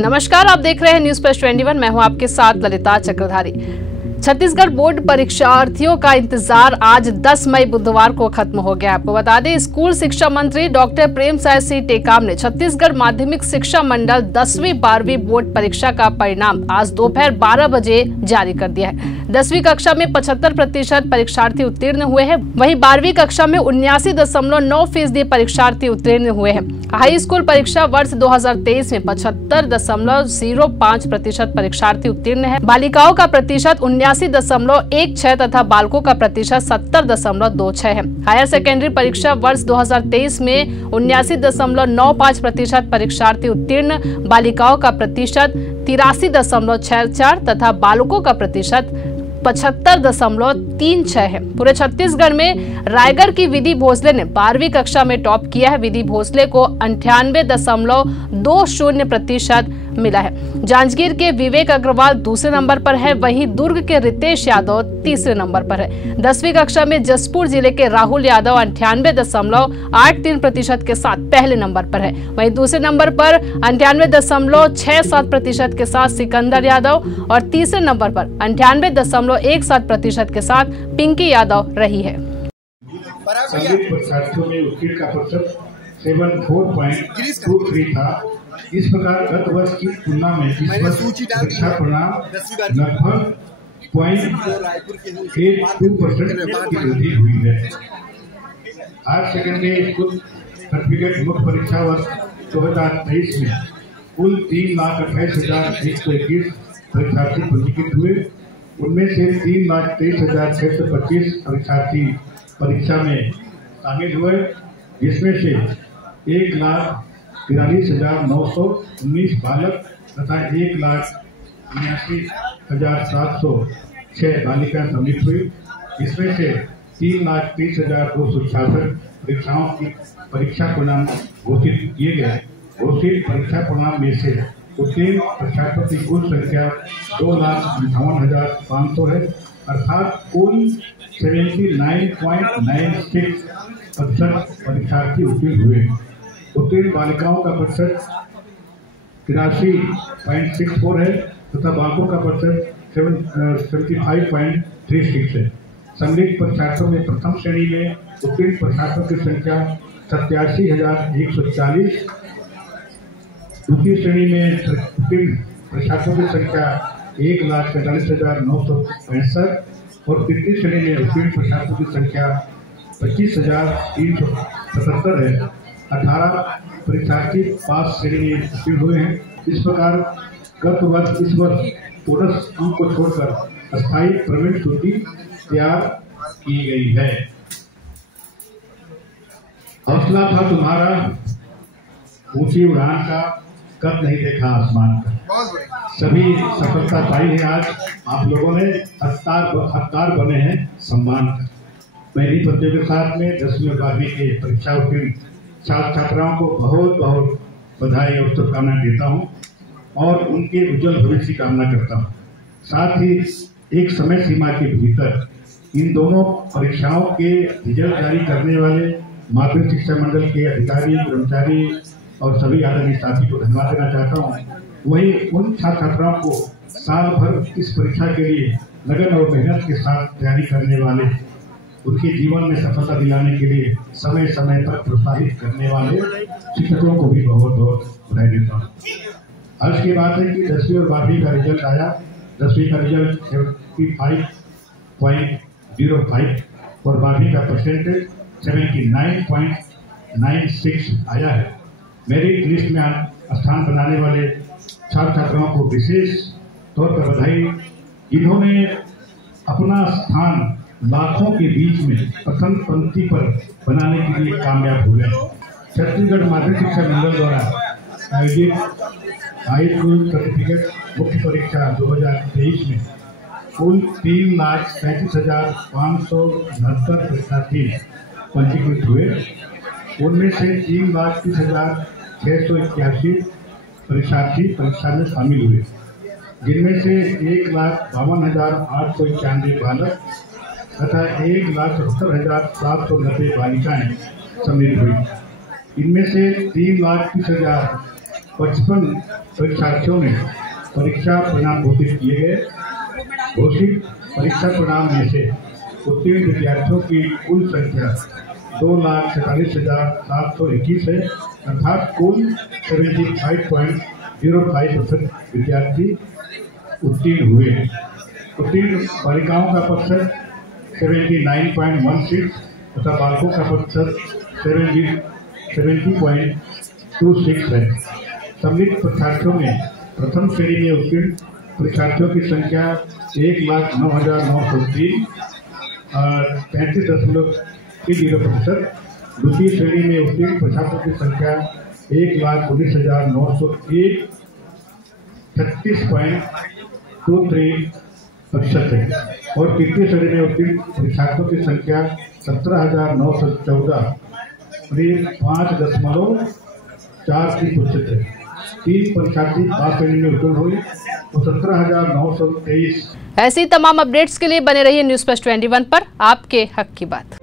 नमस्कार, आप देख रहे हैं न्यूज प्लस 21। मैं हूं आपके साथ ललिता चक्रधारी। छत्तीसगढ़ बोर्ड परीक्षार्थियों का इंतजार आज 10 मई बुधवार को खत्म हो गया। आपको बता दें, स्कूल शिक्षा मंत्री डॉक्टर प्रेमसाय सिंह टेकाम ने छत्तीसगढ़ माध्यमिक शिक्षा मंडल 10वीं 12वीं बोर्ड परीक्षा का परिणाम आज दोपहर 12 बजे जारी कर दिया है। 10वीं कक्षा में 75% परीक्षार्थी उत्तीर्ण हुए हैं, वहीं 12वीं कक्षा में 79.9% परीक्षार्थी उत्तीर्ण हुए हैं। हाई स्कूल परीक्षा वर्ष 2023 में 75.05% परीक्षार्थी उत्तीर्ण है। बालिकाओं का प्रतिशत 79.16 तथा बालकों का प्रतिशत 70.26 है। हायर सेकेंडरी परीक्षा वर्ष 2023 में 79.95% परीक्षार्थी उत्तीर्ण, बालिकाओं का प्रतिशत 83.64 तथा बालकों का प्रतिशत 75.36 है। पूरे छत्तीसगढ़ में रायगढ़ की विधि भोसले ने 12वीं कक्षा में टॉप किया है। विधि भोसले को 98.20% मिला है। जांजगीर के विवेक अग्रवाल दूसरे नंबर पर है, वहीं दुर्ग के रितेश यादव तीसरे नंबर पर है। 10वीं कक्षा में जसपुर जिले के राहुल यादव 98.83% के साथ पहले नंबर पर है। वहीं दूसरे नंबर पर 98.67% के साथ सिकंदर यादव और तीसरे नंबर पर 98.17% के साथ पिंकी यादव रही है। इस प्रकार गत वर्ष की तुलना में इस वर्ष परीक्षा परिणाम लगभग 0.82% की वृद्धि हुई है। हायर सेकेंडरी स्कूल सर्टिफिकेट मुख्य परीक्षा वर्ष 2023 में कुल 3,28,121 परीक्षार्थी पंजीकृत हुए। उनमें से 3,23,625 परीक्षार्थी परीक्षा में शामिल हुए, जिसमें से 1,43,919 बालक तथा 1,79,706 बालिकाएं सम्मिलित हुई। इसमें से 3,30,266 परीक्षाओं की परीक्षा परिणाम घोषित किए गए। घोषित परीक्षा परिणाम में से उत्तीर्ण परीक्षार्थियों की कुल संख्या 2,58,500 है, अर्थात कुल 79.96% परीक्षार्थी उत्तीर्ण हुए। उत्तीर्ण बालिकाओं का प्रतिशत 83.64 है तथा बालकों का प्रतिशत 75.36 है। सम्मिलित परीक्षार्थियों में प्रथम श्रेणी में उत्तीर्ण परीक्षार्थियों की संख्या 87,140, द्वितीय श्रेणी में उत्तीर्ण परीक्षार्थियों की संख्या 1,43,965 और तृतीय श्रेणी में उत्तीर्ण परीक्षार्थियों की संख्या 25,377 है। 18 परीक्षार्थी पास श्रेणी में उत्तीर्ण हुए हैं। इस प्रकार गत वर्ष इस वर्ष बोनस अंक को छोड़कर अस्थायी प्रवेश सूची तैयार की गई है। हौसला था तुम्हारा ऊंची उड़ान का, कब नहीं देखा आसमान का। सभी सफलता पाई है। आज आप लोगों ने हकदार बने हैं सम्मान का। पहली प्रतियोगिता में 10वीं और 12वीं के परीक्षा उत्तीर्ण छात्र छात्राओं को बहुत बहुत बधाई और शुभकामनाएं देता हूं और उनके उज्जवल भविष्य की कामना करता हूं। साथ ही एक समय सीमा के भीतर इन दोनों परीक्षाओं के रिजल्ट जारी करने वाले माध्यमिक शिक्षा मंडल के अधिकारी, कर्मचारी और सभी आदरणीय साथी को धन्यवाद देना चाहता हूं। वहीं उन छात्र छात्राओं को साल भर इस परीक्षा के लिए लगन और मेहनत के साथ तैयारी करने वाले, उनके जीवन में सफलता दिलाने के लिए समय समय पर प्रोत्साहित करने वाले शिक्षकों को भी बहुत बहुत बधाई देता हूँ। हर्ष की बात है कि 10वीं और 12वीं का रिजल्ट आया। 10वीं का रिजल्ट 75.05 और 12वीं का परसेंटेज 79.96 आया है। मेरिट लिस्ट में स्थान बनाने वाले छात्र छात्राओं को विशेष तौर पर बधाई, जिन्होंने अपना स्थान लाखों के बीच में प्रथम पंक्ति पर बनाने के लिए कामयाब हुए। छत्तीसगढ़ माध्यमिक शिक्षा मंडल द्वारा आयोजित हाई स्कूल सर्टिफिकेट मुख्य परीक्षा 2023 में कुल 3,37,569 परीक्षार्थी पंजीकृत हुए। उनमें से 3,30,681 परीक्षार्थी परीक्षा में शामिल हुए, जिनमें से 1,52,891 बालक तथा 1,70,790 बालिकाएं सम्मिलित हुई। इनमें से 3,30,000 55 परीक्षार्थियों ने परीक्षा परिणाम घोषित किए गए। घोषित परीक्षा परिणाम में से उत्तीर्ण विद्यार्थियों की कुल संख्या 2,47,721 है, अर्थात कुल 75.05% विद्यार्थी उत्तीर्ण हुए। उत्तीर्ण बालिकाओं का प्रतिशत 79.16 तथा बालकों का प्रतिशत 70.26 है। सम्मिलित परीक्षार्थियों में प्रथम श्रेणी में उत्तीर्ण परीक्षार्थियों की संख्या 1,09,903 33.30%। द्वितीय श्रेणी में उत्तीर्ण परीक्षार्थियों की संख्या 1,19,901 36.23% है और तृतीय श्रेणी में उत्तीर्ण परीक्षार्थियों की संख्या 17,914 5.43% है। 3 परीक्षार्थी पास श्रेणी में उत्तीर्ण हुए तो 17,923। ऐसी तमाम अपडेट्स के लिए बने रहिए न्यूज़ प्लस 21 पर, आपके हक की बात।